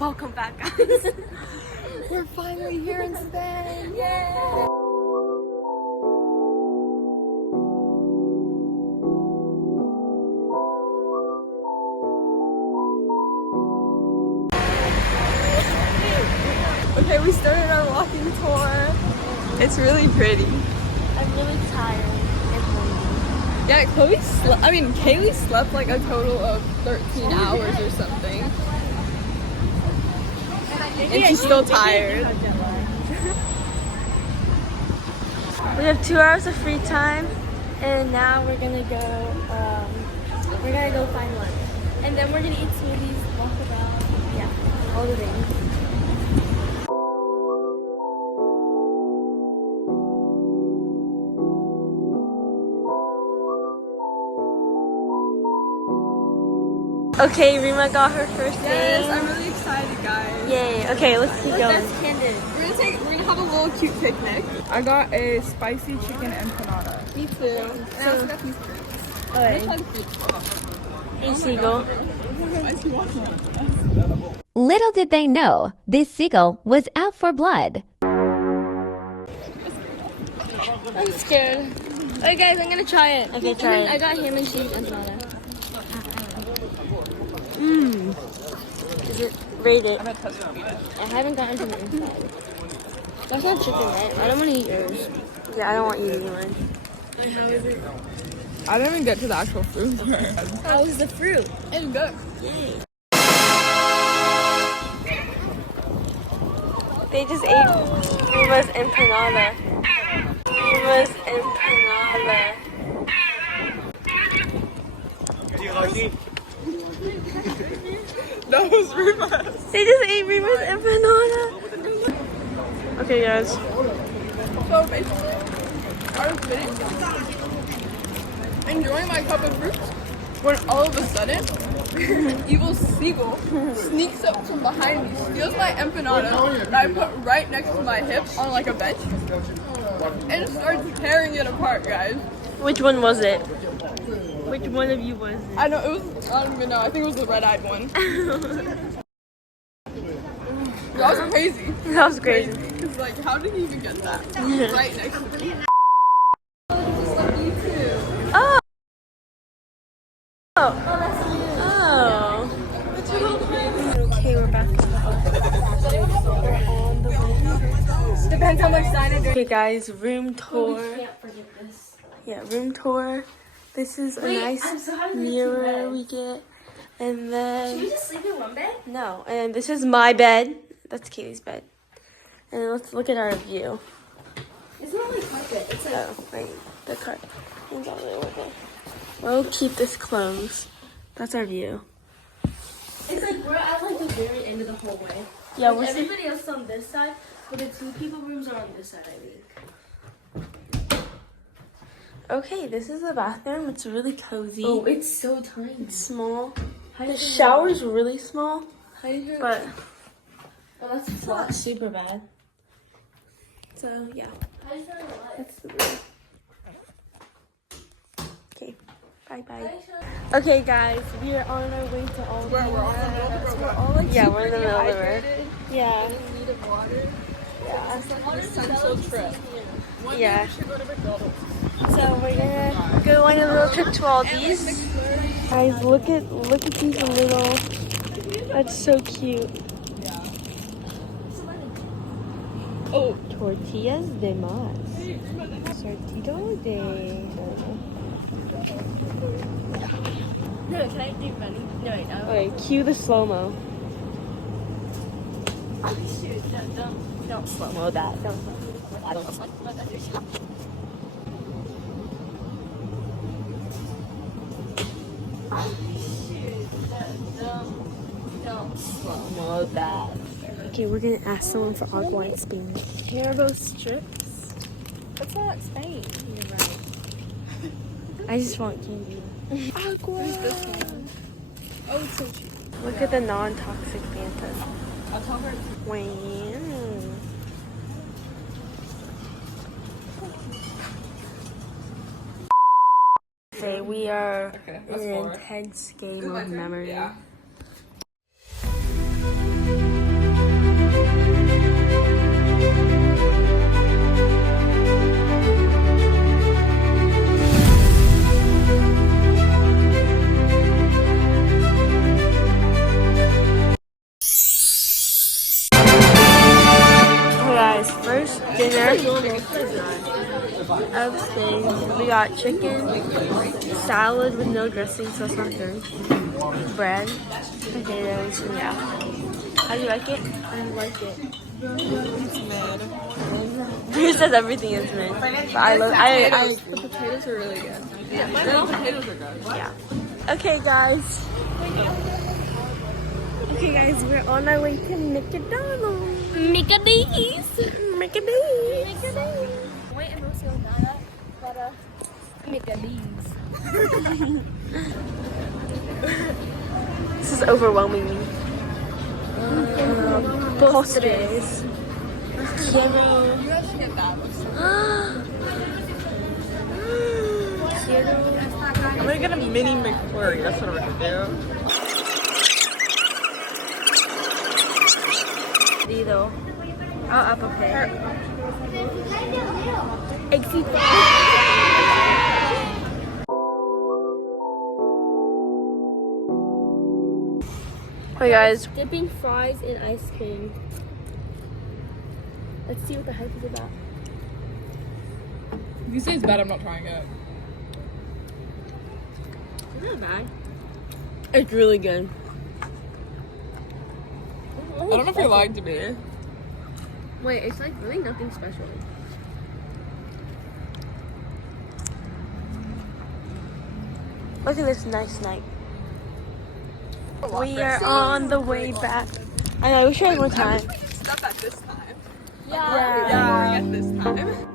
Welcome back, guys. We're finally here in Spain. Yay! Okay, we started our walking tour. It's really pretty. I'm really tired and hungry. Yeah, Kaylee slept like a total of 13 hours or something. And she's still tired. We have 2 hours of free time, and now we're gonna go find lunch, and then we're gonna eat smoothies, walk around, yeah, all the things. Okay, Rima got her first Yes, thing. I'm really excited, guys. Yay. Okay, let's keep going. That's candid. We're gonna have a little cute picnic. I got a spicy chicken empanada. Me too. And I also got these fruits. Alright. Try the fruits. Hey, Seagull. Spicy watermelon. Little did they know, this seagull was out for blood. I'm scared. Alright, guys, I'm gonna try it. Okay, try it. I got ham and cheese empanada. Mmm. Is it rated? I haven't gotten to the inside. That's not chicken, right? I don't want to eat yours. Yeah, I don't want you to eat mine. How is it? I didn't even get to the actual fruit. How is the fruit? It's good. They just ate Rima's empanada. Rima's empanada. That was Rima's. They just ate Rima's empanada. Okay, guys. So basically, I was sitting, enjoying my cup of fruit, when all of a sudden, an evil seagull sneaks up from behind me, steals my empanada that I put right next to my hip on like a bench, and starts tearing it apart, guys. Which one was it? Which one of you was it? I don't even know, I think it was the red-eyed one. That was crazy. That was crazy. Because, like, how did he even get that? Right next to me. Just like you too. Oh. Oh. Okay, we're back. We're on the way. Depends how much signage. Okay, guys, room tour. Can't forget this. Yeah, room tour. This is a nice I'm so happy we mirror have 2 we beds. get. And Should we then, just sleep in one bed? no, and this is my bed. That's Katie's bed. And let's look at our view. It's not like carpet. It's like Oh, wait, the cart. It's all the way over there. We'll keep this closed. That's our view. it's like we're at like the very end of the hallway. Yeah, Like, we're everybody else is on this side, but the 2 people rooms are on this side, I think. okay. This is the bathroom. It's really cozy. Oh, it's so tiny. It's small. How The do you turn shower's really small, How do you turn but Oh, that's it's not super bad. So yeah, How do you turn the light? that's the room. Okay, bye bye. Okay, guys, we are on our way to all. We're on the middle of the road. We're all like Yeah, super we're in the middle of the road. dehydrated, Yeah, in need of water. Yeah, it's like an essential trip. One day Yeah. we should go to McDonald's. so we're gonna go on a little trip to Aldi's. Guys, look at these little. That's so cute. Oh, Tortillas de mas. Sortido de. No, can I do running? No, wait, no. Okay, cue the slow mo. Oh, shoot. No, don't Slow mo that. Don't slow mo that. Don't slow mo that. Don't. Slow mo that. Okay, we're gonna ask someone for agua in Spain. Haribo strips. that's not Spain. You're right. I just want candy. Aqua. Who's this one? Oh, it's so cheap. Look at the non-toxic Fanta. I'll tell her. Wow. Okay, we are Okay, in that's an 4. intense game Is it my of turn? memory. Yeah. dinner of things. We got chicken, salad with no dressing, so it's not good. Bread, potatoes, and yeah. How do you like it? I like it. It's mid. He says everything is mid. But I love. The potatoes are really good. Yeah, the potatoes are good. Yeah. Okay, guys. Okay, guys, we're on our way to McDonald's. McDonald's. Wait, and we'll nada para McDonald's. This is overwhelming me. Postres. Quiero. You have to get that. I'm gonna get a mini McFlurry. That's what I'm gonna do. Dido. Oh, Apple Pay. Éxito. Hi guys. Dipping fries in ice cream. Let's see what the hype is about. If you say it's bad, I'm not trying it. It's not bad. It's really good. I don't know if you're lying to me. Wait, it's like really nothing special. Look at this nice night. We are on the way back. I know, we should have more time. Stop at this time. Yeah. Yeah, at this time.